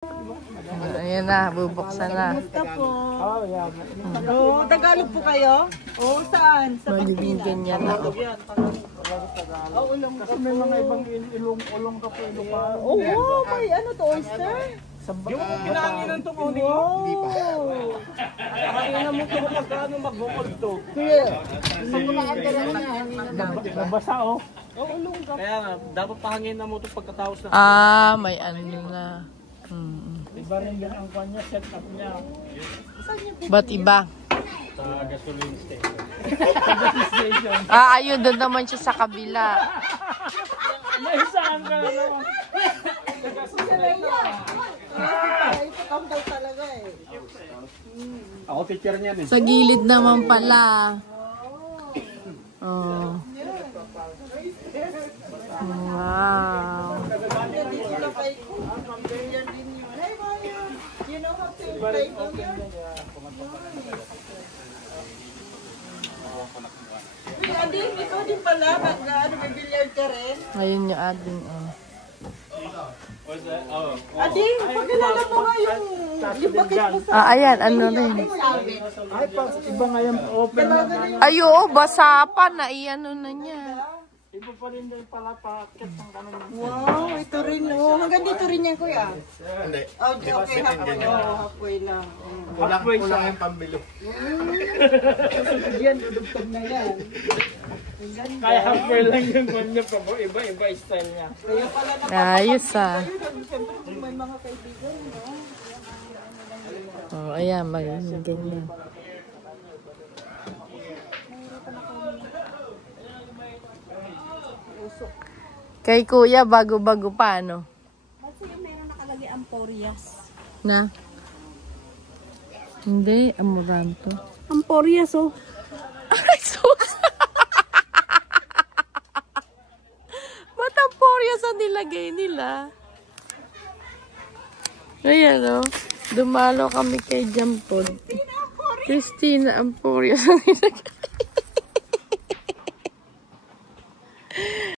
Ayan na, bubuksan na. Basta po. Oh, Tagalog po kayo? Oh, saan? Sa Pilipinas. Ganyan na. Oh, ulong ka po. May mga ibang ulong ka po. Oh, may ano to, oyster? Yung pinanginan to po niyo. Hindi pa. Hanginan mo to magkano magbukod to. Nabasa oh. Oh, ulong ka. Kaya nga, dapat pahangin na mo to pagkatapos na. Ah, may ano na. Iba rin yan ang kanya, set up niya. Ba't iba? Sa gasoline station. Ah, ayun, doon naman siya sa kabila. Naisaan ka na naman. Ipakam daw talaga eh. Ako teacher niyan eh. Sa gilid naman pala. Oh. Wow. You know how to play billiard? Adi, ikaw din pala, may billiard ka rin? Ayun yung ading, oh. Adi, pagkilala mo nga yung bakit mo sa... Ah, ayan, ano rin. Ay, iba nga yung open na. Ay, oo, basa pa na, iano na niya. Iba pa rin din pala pakit ng kanon. Wow, ito rin. Oh, hanggang dito rin yan, kuya. Hindi. Oh, okay, halfway. Oh, halfway lang. Kulang yung pambilo. Yan, dudugtog na yan. Kaya halfway lang yung kanya pa po. Iba style niya. Kaya pala na Ayos, ah. siyempre kung may mga kaibigan, no? Oh, ayan, magiging ganyan. Kay kuya, bago-bago pa, ano? Kasi yung meron nakalagay Amporias. Na? Hindi, Amoranto. Amporias, oh. Ay, sus! Ba't Amporias ang nilagay nila? Ayan, oh. Dumalo kami kay Jampod. Christina Amporias ang nilagay.